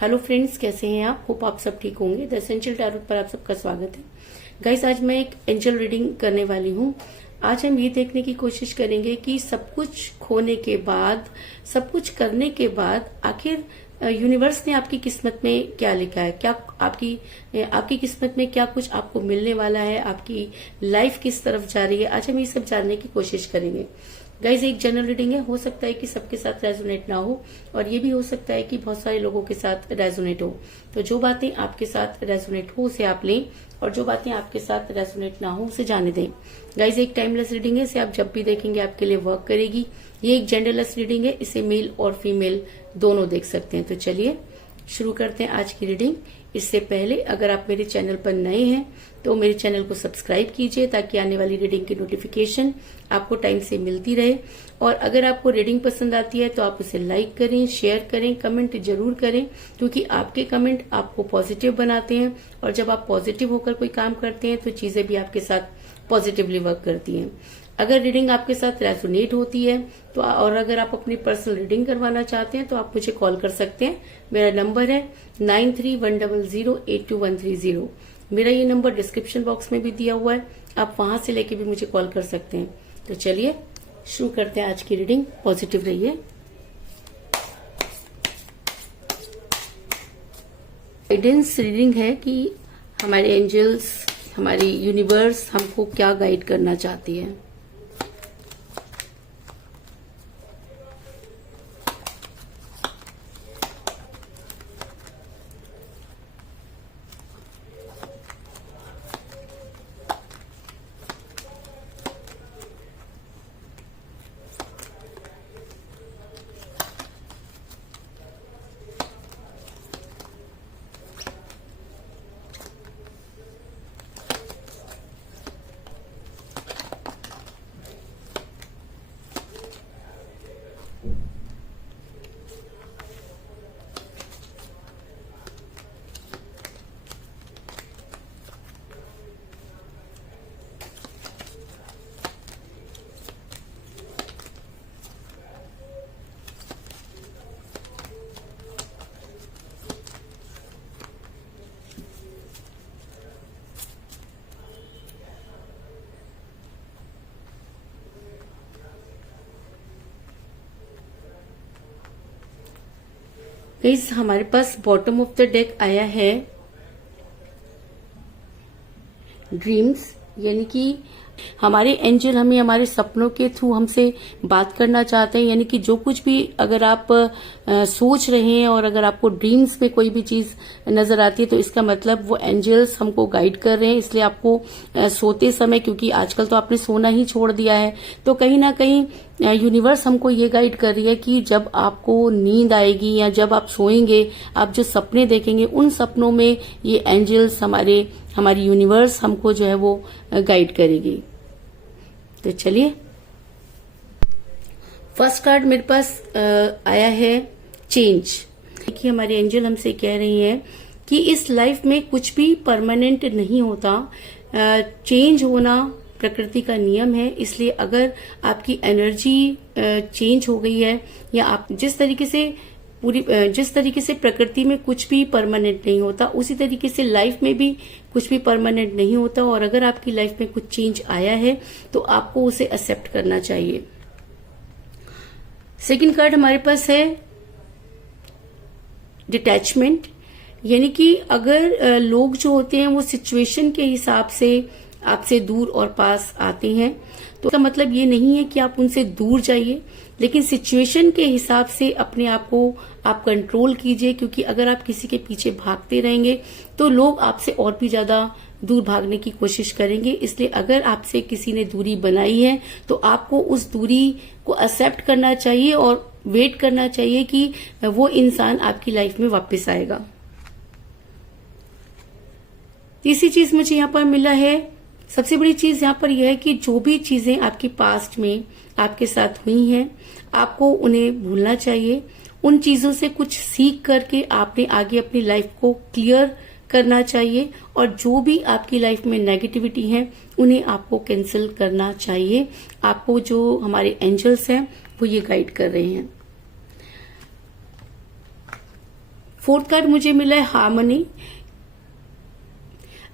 Hello friends, कैसे हैं आप? होप आप सब ठीक होंगे। द एसेंशियल टैरोट पर आप सबका स्वागत है। गाइस, आज मैं एक एंजल रीडिंग करने वाली हूँ। आज हम ये देखने की कोशिश करेंगे कि सब कुछ खोने के बाद, सब कुछ करने के बाद आखिर यूनिवर्स ने आपकी किस्मत में क्या लिखा है। क्या आपकी किस्मत में क्या कुछ आपको मिलने वाला है, आपकी लाइफ किस तरफ जा रही है। आज हम ये सब जानने की कोशिश करेंगे। गाइज, एक जनरल रीडिंग है, हो सकता है कि सबके साथ रेजोनेट ना हो, और ये भी हो सकता है कि बहुत सारे लोगों के साथ रेजोनेट हो। तो जो बातें आपके साथ रेजोनेट हो उसे आप लें, और जो बातें आपके साथ रेजोनेट ना हो उसे जाने दें। गाइज, एक टाइमलेस रीडिंग है, इसे आप जब भी देखेंगे आपके लिए वर्क करेगी। ये एक जेंडरलेस रीडिंग है, इसे मेल और फीमेल दोनों देख सकते हैं। तो चलिए शुरू करते हैं आज की रीडिंग। इससे पहले अगर आप मेरे चैनल पर नए हैं तो मेरे चैनल को सब्सक्राइब कीजिए, ताकि आने वाली रीडिंग की नोटिफिकेशन आपको टाइम से मिलती रहे। और अगर आपको रीडिंग पसंद आती है तो आप उसे लाइक करें, शेयर करें, कमेंट जरूर करें, क्योंकि आपके कमेंट आपको पॉजिटिव बनाते हैं। और जब आप पॉजिटिव होकर कोई काम करते हैं तो चीजें भी आपके साथ पॉजिटिवली वर्क करती हैं। अगर रीडिंग आपके साथ रेजोनेट होती है तो, और अगर आप अपनी पर्सनल रीडिंग करवाना चाहते हैं तो आप मुझे कॉल कर सकते हैं। मेरा नंबर है 9310082130। मेरा ये नंबर डिस्क्रिप्शन बॉक्स में भी दिया हुआ है, आप वहां से लेके भी मुझे कॉल कर सकते हैं। तो चलिए शुरू करते हैं आज की रीडिंग। पॉजिटिव रहिए। गाइडेंस रीडिंग है कि हमारे एंजल्स, हमारी यूनिवर्स हमको क्या गाइड करना चाहती है। गाइस, हमारे पास बॉटम ऑफ द डेक आया है ड्रीम्स, यानी कि हमारे एंजल हमें हमारे सपनों के थ्रू हमसे बात करना चाहते हैं। यानी कि जो कुछ भी अगर आप सोच रहे हैं और अगर आपको ड्रीम्स में कोई भी चीज नजर आती है तो इसका मतलब वो एंजल्स हमको गाइड कर रहे हैं। इसलिए आपको सोते समय, क्योंकि आजकल तो आपने सोना ही छोड़ दिया है, तो कहीं ना कहीं यूनिवर्स हमको ये गाइड कर रही है कि जब आपको नींद आएगी या जब आप सोएंगे, आप जो सपने देखेंगे उन सपनों में ये एंजल्स, हमारी यूनिवर्स हमको जो है वो गाइड करेगी। तो चलिए, फर्स्ट कार्ड मेरे पास आया है चेंज। देखिए, हमारे एंजल हमसे कह रही हैं कि इस लाइफ में कुछ भी परमानेंट नहीं होता। चेंज होना प्रकृति का नियम है। इसलिए अगर आपकी एनर्जी चेंज हो गई है, या आप जिस तरीके से प्रकृति में कुछ भी परमानेंट नहीं होता, उसी तरीके से लाइफ में भी कुछ भी परमानेंट नहीं होता। और अगर आपकी लाइफ में कुछ चेंज आया है तो आपको उसे एक्सेप्ट करना चाहिए। सेकंड कार्ड हमारे पास है डिटैचमेंट, यानी कि अगर लोग जो होते हैं वो सिचुएशन के हिसाब से आपसे दूर और पास आते हैं, तो इसका मतलब ये नहीं है कि आप उनसे दूर जाइए, लेकिन सिचुएशन के हिसाब से अपने आप को आप कंट्रोल कीजिए। क्योंकि अगर आप किसी के पीछे भागते रहेंगे तो लोग आपसे और भी ज्यादा दूर भागने की कोशिश करेंगे। इसलिए अगर आपसे किसी ने दूरी बनाई है तो आपको उस दूरी को एक्सेप्ट करना चाहिए और वेट करना चाहिए कि वो इंसान आपकी लाइफ में वापस आएगा। तीसरी चीज मुझे यहाँ पर मिला है, सबसे बड़ी चीज यहाँ पर यह है कि जो भी चीजें आपके पास्ट में आपके साथ हुई हैं, आपको उन्हें भूलना चाहिए। उन चीजों से कुछ सीख करके आपने आगे अपनी लाइफ को क्लियर करना चाहिए, और जो भी आपकी लाइफ में नेगेटिविटी है उन्हें आपको कैंसिल करना चाहिए। आपको जो हमारे एंजल्स हैं वो ये गाइड कर रहे हैं। 4th कार्ड मुझे मिला है हार्मनी।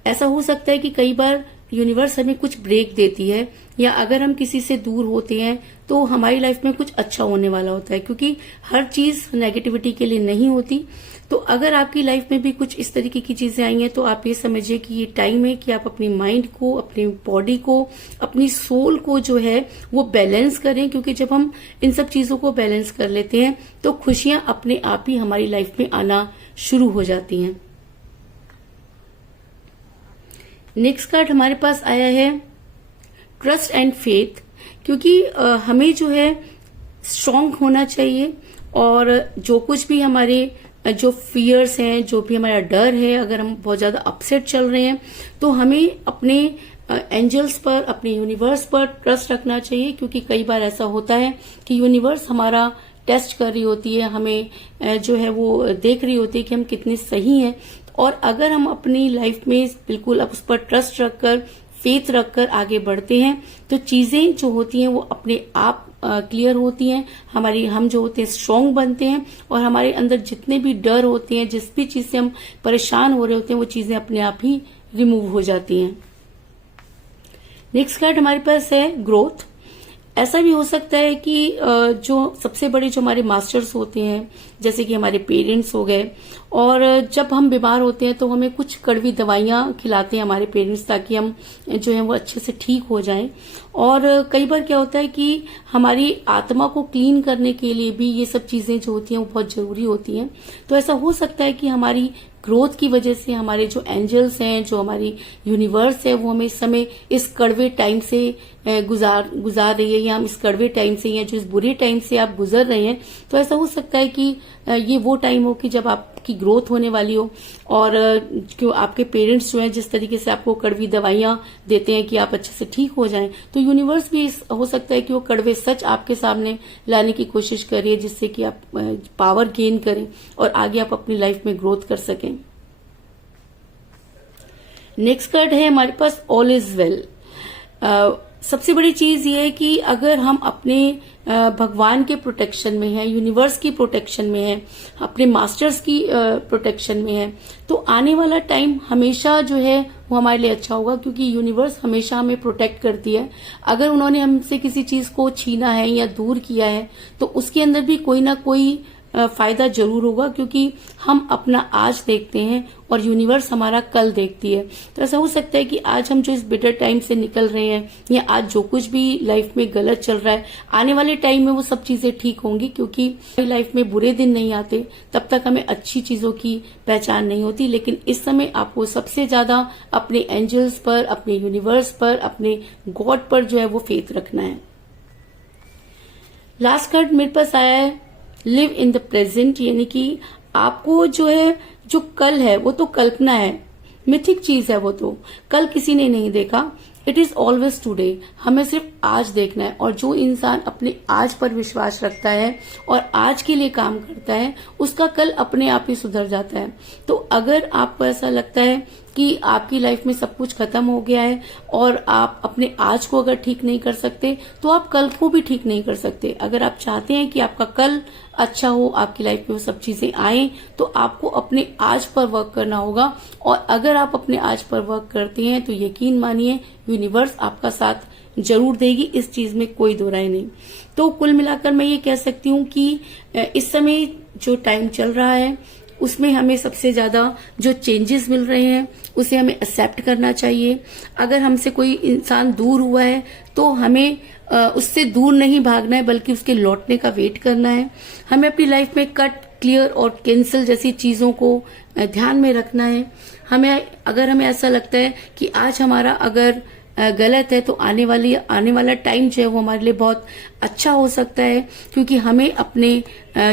ऐसा हो सकता है कि कई बार यूनिवर्स हमें कुछ ब्रेक देती है, या अगर हम किसी से दूर होते हैं तो हमारी लाइफ में कुछ अच्छा होने वाला होता है, क्योंकि हर चीज नेगेटिविटी के लिए नहीं होती। तो अगर आपकी लाइफ में भी कुछ इस तरीके की चीजें आई हैं तो आप ये समझिए कि ये टाइम है कि आप अपनी माइंड को, अपनी बॉडी को, अपनी सोल को जो है वो बैलेंस करें, क्योंकि जब हम इन सब चीजों को बैलेंस कर लेते हैं तो खुशियां अपने आप ही हमारी लाइफ में आना शुरू हो जाती हैं। नेक्स्ट कार्ड हमारे पास आया है ट्रस्ट एंड फेथ, क्योंकि हमें जो है स्ट्रांग होना चाहिए, और जो कुछ भी हमारे जो फियर्स हैं, जो भी हमारा डर है, अगर हम बहुत ज्यादा अपसेट चल रहे हैं तो हमें अपने एंजल्स पर, अपने यूनिवर्स पर ट्रस्ट रखना चाहिए, क्योंकि कई बार ऐसा होता है कि यूनिवर्स हमारा टेस्ट कर रही होती है, हमें जो है वो देख रही होती है कि हम कितने सही हैं। और अगर हम अपनी लाइफ में बिल्कुल उस पर ट्रस्ट रखकर, फेथ रखकर आगे बढ़ते हैं तो चीजें जो होती हैं वो अपने आप क्लियर होती हैं, हम जो होते हैं स्ट्रांग बनते हैं, और हमारे अंदर जितने भी डर होते हैं, जिस भी चीज से हम परेशान हो रहे होते हैं, वो चीजें अपने आप ही रिमूव हो जाती हैं। नेक्स्ट कार्ड हमारे पास है ग्रोथ। ऐसा भी हो सकता है कि जो सबसे बड़े जो हमारे मास्टर्स होते हैं, जैसे कि हमारे पेरेंट्स हो गए, और जब हम बीमार होते हैं तो हमें कुछ कड़वी दवाइयां खिलाते हैं हमारे पेरेंट्स, ताकि हम जो है वो अच्छे से ठीक हो जाएं। और कई बार क्या होता है कि हमारी आत्मा को क्लीन करने के लिए भी ये सब चीजें जो होती हैं वो बहुत जरूरी होती हैं। तो ऐसा हो सकता है कि हमारी ग्रोथ की वजह से हमारे जो एंजल्स हैं, जो हमारी यूनिवर्स है, वो हमें इस समय इस कड़वे टाइम से गुजार रही है, या हम इस कड़वे टाइम से, या जो इस बुरे टाइम से आप गुजर रहे हैं, तो ऐसा हो सकता है कि ये वो टाइम हो कि जब आपकी ग्रोथ होने वाली हो, और क्यों आपके पेरेंट्स जो हैं जिस तरीके से आपको कड़वी दवाइयां देते हैं कि आप अच्छे से ठीक हो जाएं, तो यूनिवर्स भी हो सकता है कि वो कड़वे सच आपके सामने लाने की कोशिश करिए, जिससे कि आप पावर गेन करें और आगे आप अपनी लाइफ में ग्रोथ कर सकें। नेक्स्ट कार्ड है हमारे पास ऑल इज वेल। सबसे बड़ी चीज ये है कि अगर हम अपने भगवान के प्रोटेक्शन में है, यूनिवर्स की प्रोटेक्शन में है, अपने मास्टर्स की प्रोटेक्शन में है, तो आने वाला टाइम हमेशा जो है वो हमारे लिए अच्छा होगा, क्योंकि यूनिवर्स हमेशा हमें प्रोटेक्ट करती है। अगर उन्होंने हमसे किसी चीज को छीना है या दूर किया है तो उसके अंदर भी कोई ना कोई फायदा जरूर होगा, क्योंकि हम अपना आज देखते हैं और यूनिवर्स हमारा कल देखती है। तो ऐसा हो सकता है कि आज हम जो इस बिटर टाइम से निकल रहे हैं, या आज जो कुछ भी लाइफ में गलत चल रहा है, आने वाले टाइम में वो सब चीजें ठीक होंगी, क्योंकि लाइफ में बुरे दिन नहीं आते तब तक हमें अच्छी चीजों की पहचान नहीं होती। लेकिन इस समय आपको सबसे ज्यादा अपने एंजल्स पर, अपने यूनिवर्स पर, अपने गॉड पर जो है वो फेथ रखना है। लास्ट कार्ड मेरे पास आया है लिव इन द प्रेजेंट, यानी कि आपको जो है, जो कल है वो तो कल्पना है, मिथिक चीज है, वो तो कल किसी ने नहीं देखा। इट इज ऑलवेज टुडे, हमें सिर्फ आज देखना है। और जो इंसान अपने आज पर विश्वास रखता है और आज के लिए काम करता है, उसका कल अपने आप ही सुधर जाता है। तो अगर आपको ऐसा लगता है कि आपकी लाइफ में सब कुछ खत्म हो गया है और आप अपने आज को अगर ठीक नहीं कर सकते, तो आप कल को भी ठीक नहीं कर सकते। अगर आप चाहते हैं कि आपका कल अच्छा हो, आपकी लाइफ में वो सब चीजें आए, तो आपको अपने आज पर वर्क करना होगा। और अगर आप अपने आज पर वर्क करते हैं तो यकीन मानिए यूनिवर्स आपका साथ जरूर देगी, इस चीज में कोई दो राय नहीं। तो कुल मिलाकर मैं ये कह सकती हूँ कि इस समय जो टाइम चल रहा है उसमें हमें सबसे ज्यादा जो चेंजेस मिल रहे हैं उसे हमें एक्सेप्ट करना चाहिए। अगर हमसे कोई इंसान दूर हुआ है तो हमें उससे दूर नहीं भागना है, बल्कि उसके लौटने का वेट करना है। हमें अपनी लाइफ में कट, क्लियर और कैंसिल जैसी चीजों को ध्यान में रखना है। अगर हमें ऐसा लगता है कि आज हमारा अगर गलत है तो आने वाला टाइम जो है वो हमारे लिए बहुत अच्छा हो सकता है, क्योंकि हमें अपने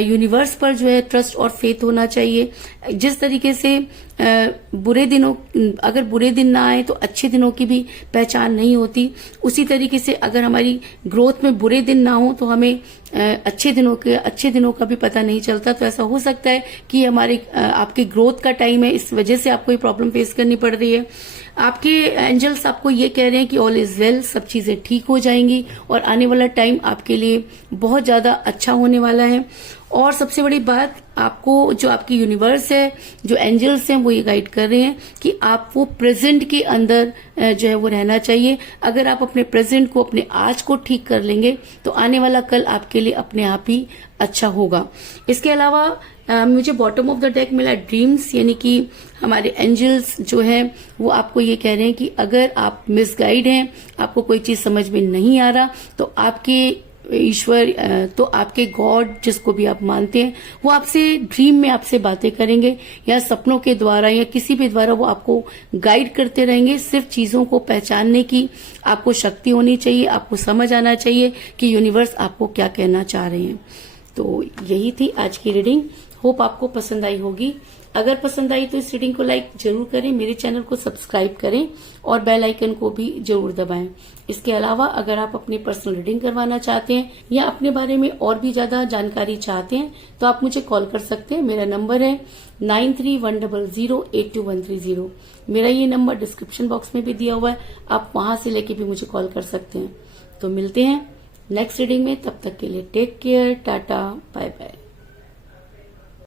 यूनिवर्स पर जो है ट्रस्ट और फेथ होना चाहिए। जिस तरीके से अगर बुरे दिन ना आए तो अच्छे दिनों की भी पहचान नहीं होती, उसी तरीके से अगर हमारी ग्रोथ में बुरे दिन ना हो तो हमें अच्छे दिनों का भी पता नहीं चलता। तो ऐसा हो सकता है कि आपकी ग्रोथ का टाइम है, इस वजह से आपको ये प्रॉब्लम फेस करनी पड़ रही है। आपके एंजल्स आपको ये कह रहे हैं कि ऑल इज वेल, सब चीजें ठीक हो जाएंगी और आने वाला टाइम आपके लिए बहुत ज्यादा अच्छा होने वाला है। और सबसे बड़ी बात, आपको जो आपकी यूनिवर्स है, जो एंजल्स हैं, वो ये गाइड कर रहे हैं कि आप वो प्रेजेंट के अंदर जो है वो रहना चाहिए। अगर आप अपने प्रेजेंट को, अपने आज को ठीक कर लेंगे तो आने वाला कल आपके लिए अपने आप ही अच्छा होगा। इसके अलावा मुझे बॉटम ऑफ द डेक मिला ड्रीम्स, यानी कि हमारे एंजल्स जो है वो आपको ये कह रहे हैं कि अगर आप मिसगाइड हैं, आपको कोई चीज समझ में नहीं आ रहा, तो आपके ईश्वर, तो आपके गॉड जिसको भी आप मानते हैं, वो आपसे ड्रीम में आपसे बातें करेंगे या सपनों के द्वारा या किसी भी द्वारा वो आपको गाइड करते रहेंगे। सिर्फ चीजों को पहचानने की आपको शक्ति होनी चाहिए, आपको समझ आना चाहिए कि यूनिवर्स आपको क्या कहना चाह रहे हैं। तो यही थी आज की रीडिंग। होप आपको पसंद आई होगी। अगर पसंद आई तो इस रीडिंग को लाइक जरूर करें, मेरे चैनल को सब्सक्राइब करें और बेल आइकन को भी जरूर दबाएं। इसके अलावा अगर आप अपनी पर्सनल रीडिंग करवाना चाहते हैं या अपने बारे में और भी ज्यादा जानकारी चाहते हैं तो आप मुझे कॉल कर सकते हैं। मेरा नंबर है 9310082130। मेरा ये नंबर डिस्क्रिप्शन बॉक्स में भी दिया हुआ है, आप वहां से लेके भी मुझे कॉल कर सकते हैं। तो मिलते हैं नेक्स्ट रीडिंग में, तब तक के लिए take care, tata, bye bye.